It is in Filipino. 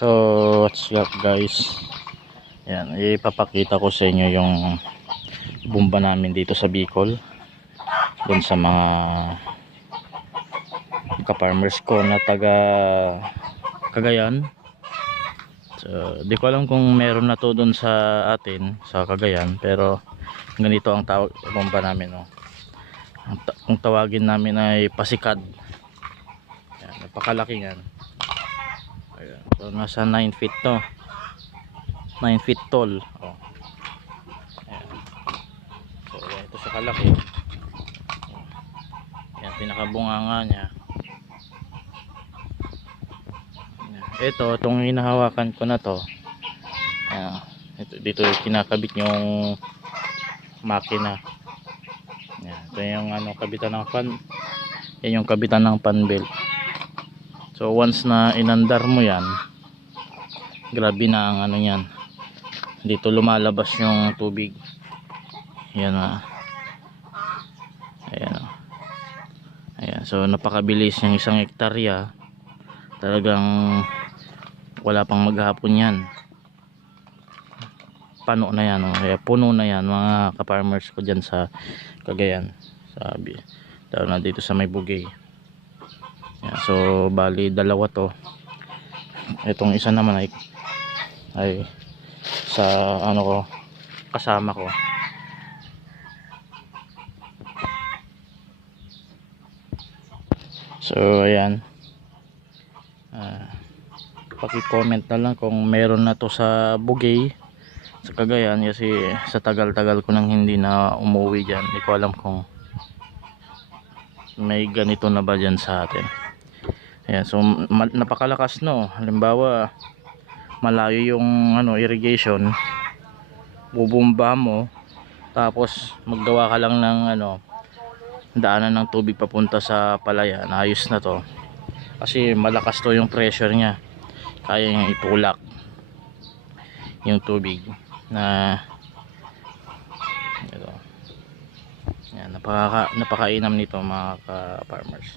So what's up guys, yan, ipapakita ko sa inyo yung bomba namin dito sa Bicol, dun sa mga ka-farmers ko na taga Cagayan. So di ko alam kung meron na to dun sa atin sa Cagayan, pero ganito ang tawag bomba namin, no? Kung tawagin namin ay pasikad. Yan, napakalaki yan. Ayan. So nasa 9 feet to, 9 feet tall. Oh. Ayan. So ayan, ito sa kalaki. Ayan, pinakabunganga niya. Ito, itong hinahawakan ko na to. Ayan. Ito, dito kinakabit yung makina. Ayan. Ito yung ano, kabitan ng fan. Yan yung kabitan ng fan belt. So once na inandar mo yan, grabe na ang ano yan. Dito lumalabas yung tubig. Yan na. Ayan. Ayan. So napakabilis yung 1 hektarya. Talagang wala pang maghapon yan. Pano na yan. Oh. Kaya puno na yan mga ka-farmers ko dyan sa Cagayan. Sabi. Lalo na dito sa may Bugay. Ayan. So bali dalawa to. Itong isa naman ay sa ano ko, kasama ko. So ayan, paki-comment na lang kung meron na to sa Bugay, sa Cagayan, kasi sa tagal-tagal ko nang hindi na umuwi dyan. Hindi ko alam kung may ganito na ba dyan sa atin. Ayan, so napakalakas, no? Halimbawa malayo yung ano, irrigation, bubumba mo, tapos maggawa ka lang ng ano, daanan ng tubig papunta sa palayan, ayos na to. Kasi malakas to yung pressure nya, kaya niyang itulak yung tubig na ito. Yan, napakainam nito mga ka-farmers.